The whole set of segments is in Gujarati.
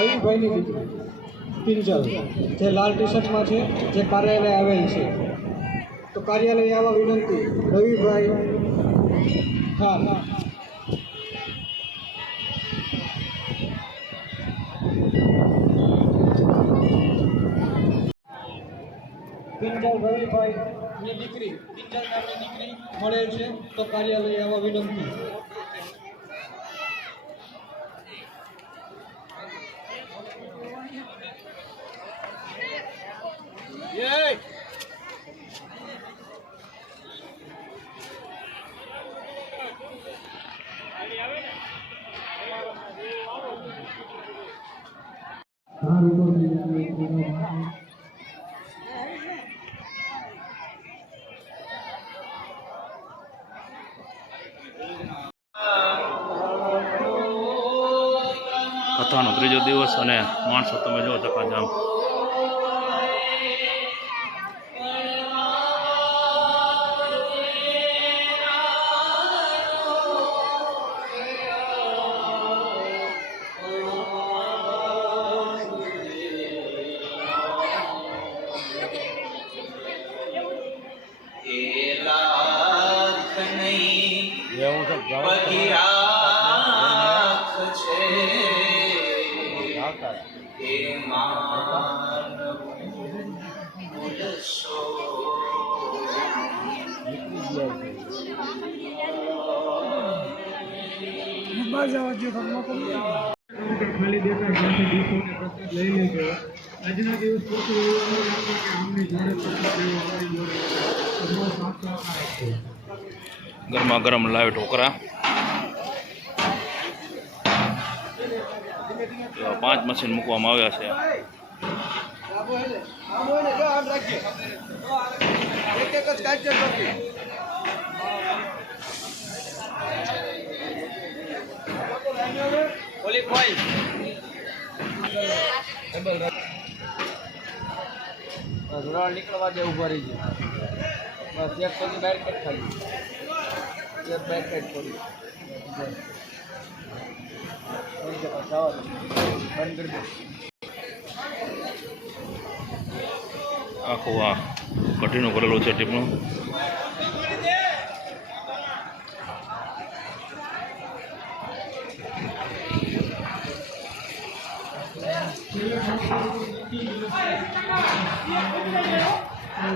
રવિભાઈની દીકરી કિંજલ, જે લાલ ટી શર્ટમાં છે, જે કાર્યાલય આવેલ છે. તો કાર્યાલય આવવા વિનંતી. રવિભાઈ ખાન. કિંજલ રવિભાઈની દીકરી, કિંજલ નામની દીકરી મળે છે, તો કાર્યાલય આવવા વિનંતી. કથાનો ત્રીજો દિવસ અને માણસો તમે જો ચકાજામ. ખાલી દેખાય ત્યાંથી દીપોને પ્રસાદ લઈ લેજો. આજના દિવસ પૂરતું એવું લાગે કે આમની જોડે પ્રસાદ લેવો, અમારી જોડે ગરમા ગરમ લાઈવ ઢોકરા. 5 મશીન મૂકવામાં આવ્યા છે. નીકળવા દે, ઉભા રહી જાય. બસ એક પછી બેરિકેડ ખાલી, એક બેરિકેડ કરી આખું આ કઠીનું કરેલું છે ટીપનું.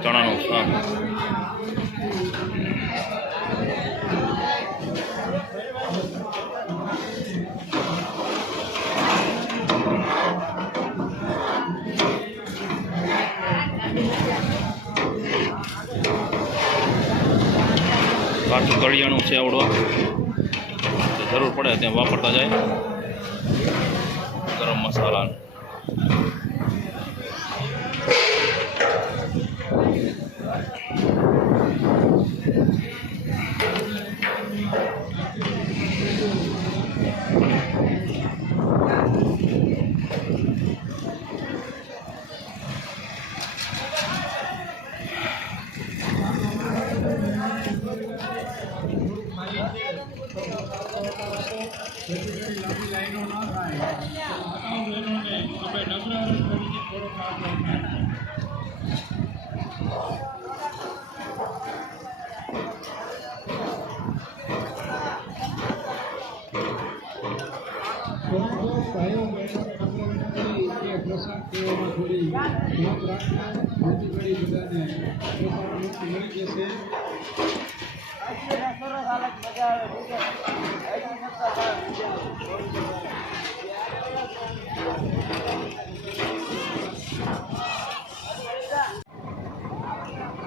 ચણાનું શાક. કાચું કળિયાણું છે આવડવા, જરૂર પડે ત્યાં વાપરતા જાય. ગરમ મસાલા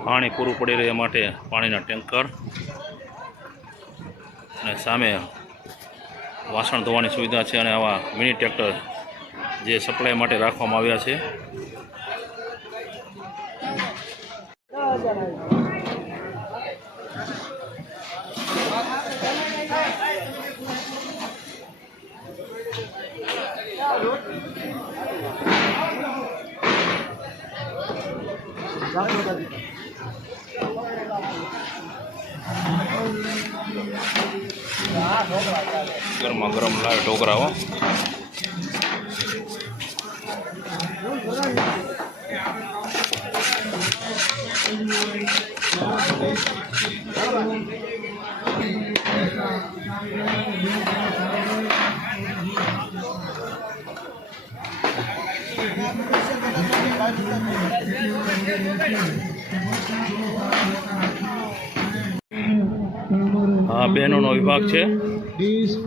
પાણી પૂરું પડી રહે માટે પાણીના ટેન્કર અને સામે વાસણ ધોવાની સુવિધા છે અને આવા મિની ટ્રેક્ટર જે સપ્લાય માટે રાખવામાં આવ્યા છે. ગરમા ગરમ લાઈવ ઢોકરા હો. આ બહેનોનો વિભાગ છે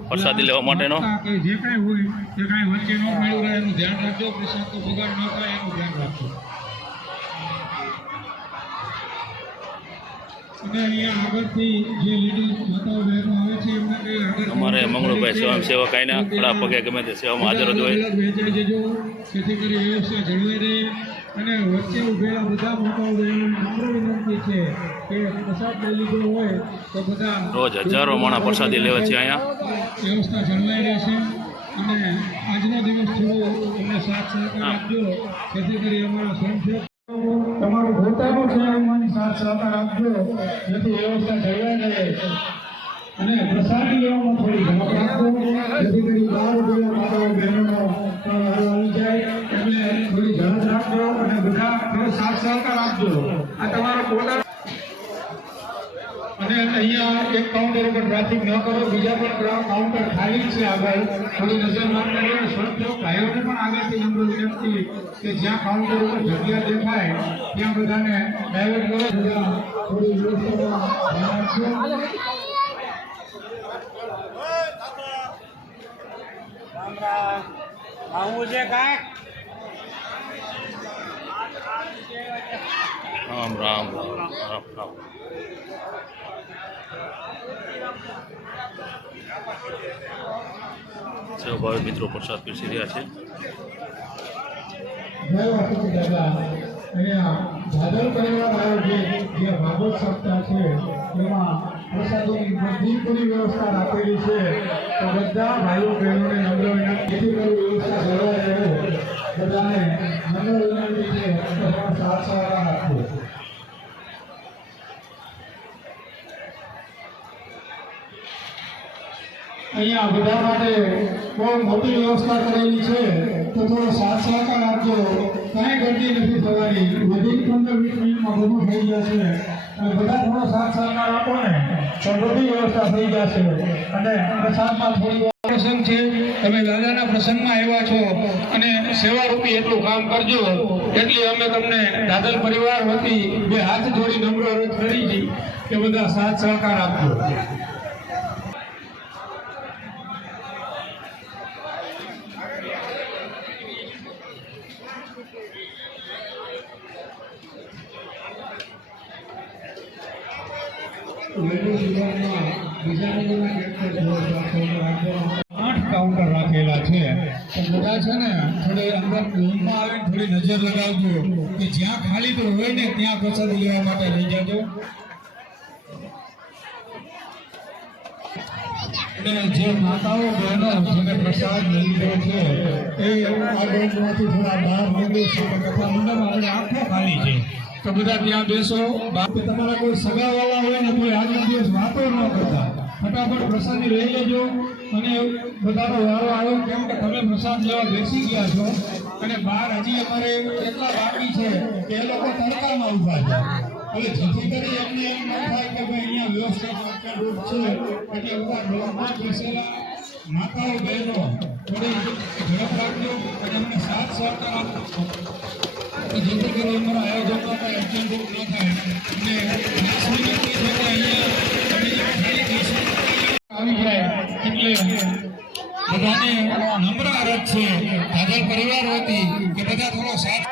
પ્રસાદી લેવા માટેનો. જે કાંઈ હોય તે કાંઈ વચ્ચે ન મળ્યું રહે એનું ધ્યાન રાખજો. પ્રસાદ તો બગાડ ન થાય એનું ધ્યાન રાખજો. અને અહીંયા આગળથી જે લેડીઝ માતાઓ બહેનો આવે છે એમને કંઈ આગળ અમારે મંગળભાઈ સ્વયંસેવક આઈના ખડા પગે ગમે તે સેવામાં હાજર જ હોય. વેચાઈ જજો જેથી કરી વ્યવસ્થા જળવાઈ રહે. અને વચ્ચે ઉભેલા બધા માતાઓ બહેનો નમ્ર વિનંતી છે કે પ્રસાદ લઈ લીધો હોય તો બધા રોજ હજારો માણસ પ્રસાદી લેવા છે અહીંયા. વ્યવસ્થા જળવાઈ રહેશે. અને આજનો દિવસ થોડો તમને સાથ સહકાર આપજો જેથી કરી અમારા સ્વયંસેવક તમારું પોતાનું છે એમાંની સાથ સહકાર આપજો જેથી વ્યવસ્થા જળવાઈ રહે. અને પ્રસાદી લેવામાં થોડી ઝડપ રાખજો જેથી કરી બહાર ઉભેલા માતાઓ બહેનોનો આવી જાય એટલે થોડી ઝડપ રાખજો અને બધા થોડો સાથ સહકાર આપજો. આ તમારો પોતાનો. અને અહીંયા એક કાઉન્ટર ઉપર ટ્રાફિક ન કરો. બીજા પણ કાઉન્ટર ખાલી છે આગળ. થોડી નજર મારતા રહ્યો. સ્વયંસેવક ભાઈઓને પણ આગળથી નમ્ર વિનંતી કે જ્યાં કાઉન્ટર ઉપર જગ્યા દેખાય ત્યાં બધાને ડાયવર્ટ કરો. બધા થોડી વ્યવસ્થામાં ધ્યાન રાખજો. આવું છે કાંઈક રામ રામ રામ રામ રામ. સેવાભાવી મિત્રો પ્રસાદ પીરસી રહ્યા છે. અહીંયા ભાદર પરિવાર આયોજિત જે ભાગવત સપ્તાહ છે એમાં પ્રસાદોની બધી પૂરી વ્યવસ્થા રાખેલી છે. તો બધા ભાઈઓ બહેનોને નમ્ર વિનંતી કરી વ્યવસ્થા જળવાઈ રહે. બધાને નમ્ર વિનંતી છે કે સાથ સહકાર આપવો. અહીંયા બધા માટે બહુ મોટી વ્યવસ્થા કરેલી છે તો થોડો સાથ સહકાર આપજો. કાંઈ ગરદી નથી થવાની. વધી 15-20 મિનિટમાં બધું થઈ જશે. અને બધા થોડો સાથ સહકાર આપો ને તો બધી વ્યવસ્થા થઈ જશે. અને પ્રસાદમાં થોડી પ્રસંગ છે. તમે દાદાના પ્રસંગમાં આવ્યા છો અને સેવારૂપી એટલું કામ કરજો એટલી અમે તમને દાદલ પરિવાર વતી બે હાથ જોડી નમ્ર અરજ કરી છે કે બધા સાથ સહકાર આપજો. આઠ કાઉન્ટર રાખેલા છે. તો બધા છે ને થોડી અંદર રૂમમાં આવીને થોડી નજર લગાવજો કે જ્યાં ખાલી તો હોય ને ત્યાં પ્રસાદ લેવા માટે લઈ જાજો. અને જે માતાઓ બહેનો જેને પ્રસાદ લીધો છે એ આ બેંકમાંથી થોડા બહાર નીકળે છે. કથા મંડપ આપણે આખો ખાલી છે. તો બધા ત્યાં બેસો. બાકી તમારા કોઈ સગાવાળા હોય ને તો આજનો દિવસ વાતો ન કરતા. ફટાફટ પ્રસાદી લઈ લેજો. અને બધાનો વારો આવ્યો કેમ કે તમે પ્રસાદ લેવા બેસી ગયા છો અને બહાર હજી અમારે એટલા બાકી છે કે એ લોકો તડકામાં ઊભા છે. હવે જેથી કરી એમને એમ ન થાય કે ભાઈ અહીંયા વ્યવસ્થા રૂપ છે એટલે બધા રોડમાં બેસેલા માતાઓ બહેનો થોડી ઝડપ રાખજો અને અમને સાથ સહકાર આપજો જેથી કરી અમારા આયોજનમાં કંઈ અડચણરૂપ ન થાય. અને ખાસ વિનંતી છે કે અહીંયા આવી જાય એટલે બધાને નમ્ર અરજ છે દાદલ પરિવાર વતી કે બધા થોડો સાથ.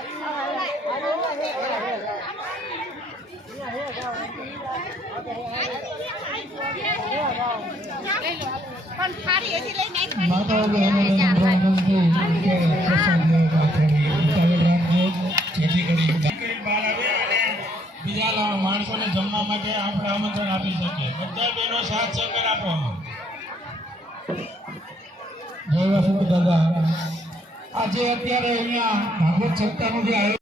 માતાઓ બહેનોને નમ્ર વિનંતી કે પ્રસાદ લેવા થોડી ઉતાવળ રાખજો જેથી કરી બીજા માણસોને જમવા માટે આપણે આમંત્રણ આપી શકીએ. બધા બહેનો સાથ સહકાર આપો. જય વાસુદેવ દાદા. આજે અત્યારે અહીંયા ભાગવત સપ્તાહનું જે